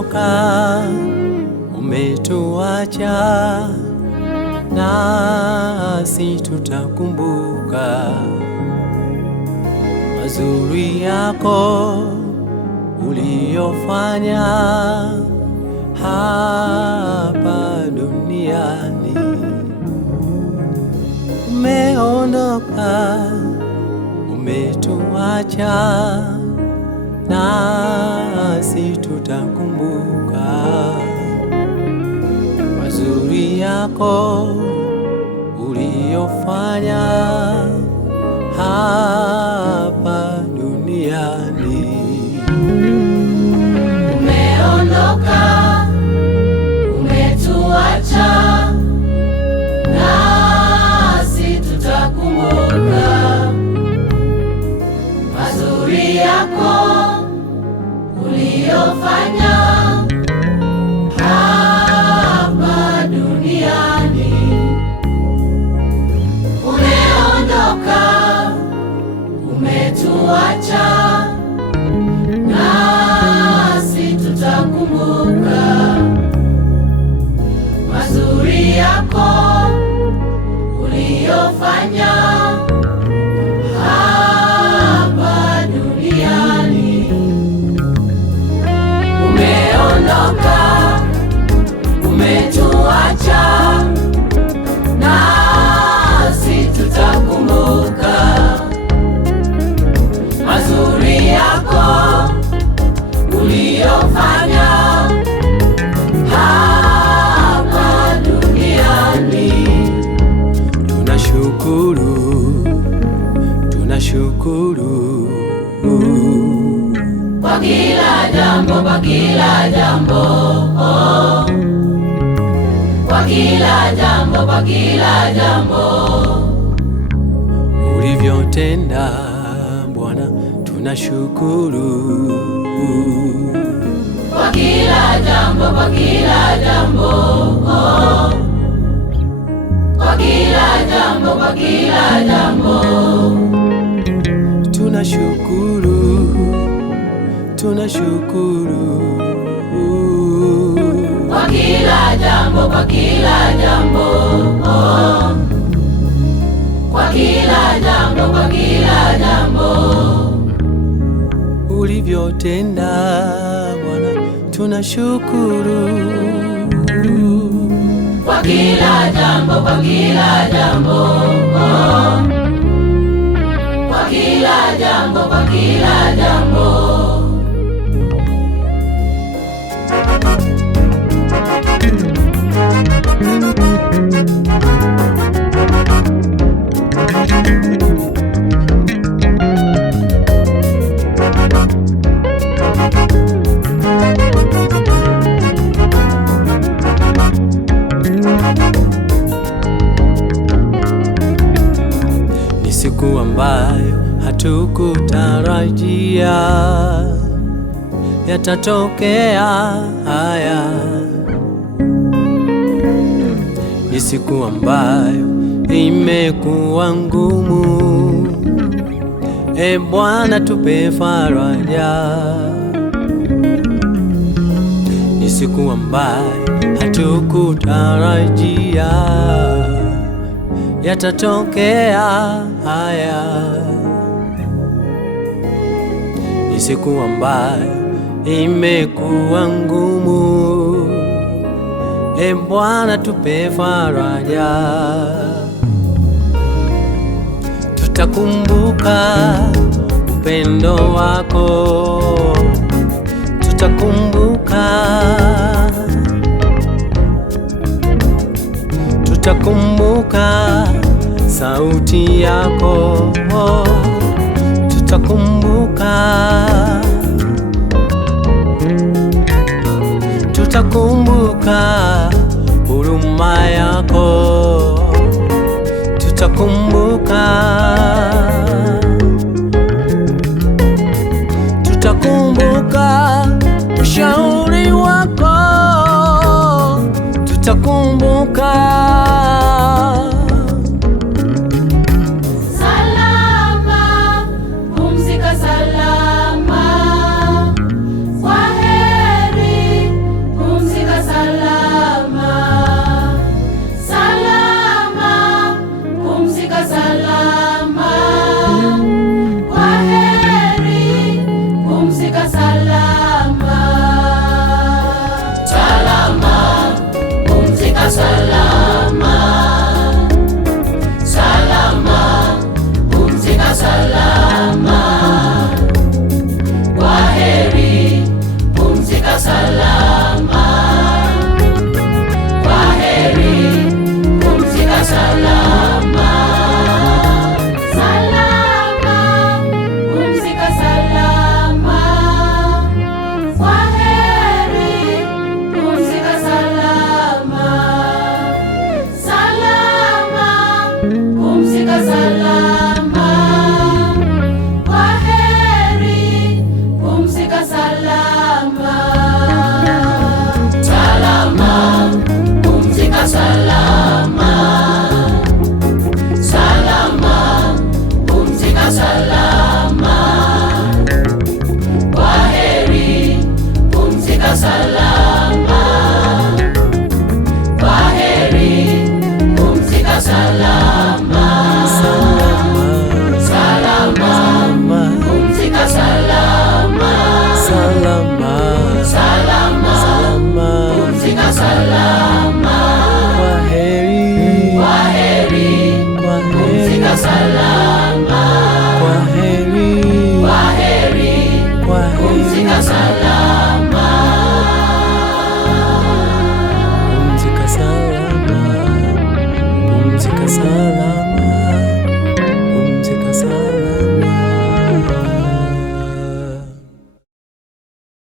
Umeondoka, umetuacha, nasi tutakumbuka mazuri yako uliyofanya hapa duniani. Umeondoka, umetuacha, nasi tutakumbuka mazuri yako uliyofanya hapa duniani. Umeondoka, umetuacha, nasi tutakumbuka mazuri yako uliyofanya hapa duniani. Umeondoka, umetuacha, nasi tutakumbuka mazuri yako uliyofanya hapa duniani. Umeondoka, umetuacha, nasi tutakumbuka mazuri yako uliyofanya hapa duniani. Tunashukuru, tunashukuru kwa kila jambo, kwa kila jambo, kwa kila jambo, kwa kila jambo ulivyotenda Bwana, tunashukuru kwa kila jambo, kwa kila jambo, kwa kila jambo, kwa kila jambo tunashukuru, tunashukuru kwa kila jambo, kwa kila jambo, kwa kila jambo, kwa kila jambo ulivyotenda Bwana, tunashukuru kwa kila jambo, kwa kila jambo, kwa kila jambo, kwa kila jambo. Ni siku ambayo hatukutarajia yatatokea haya. Ni siku ambayo imekuwa ngumu. E Bwana, tupe faraja. Ni siku ambayo hatukutarajia yatatokea haya. Ni siku ambayo imekuwa ngumu. E Bwana, tupe faraja. Tutakumbuka upendo wako, tutakumbuka, tutakumbuka sauti yako, tutakumbuka, tutakumbuka huruma yako, tutakumbuka, tutakumbuka ushauri wako, tutakumbuka. Salama, pumzika salama, kwaheri salama.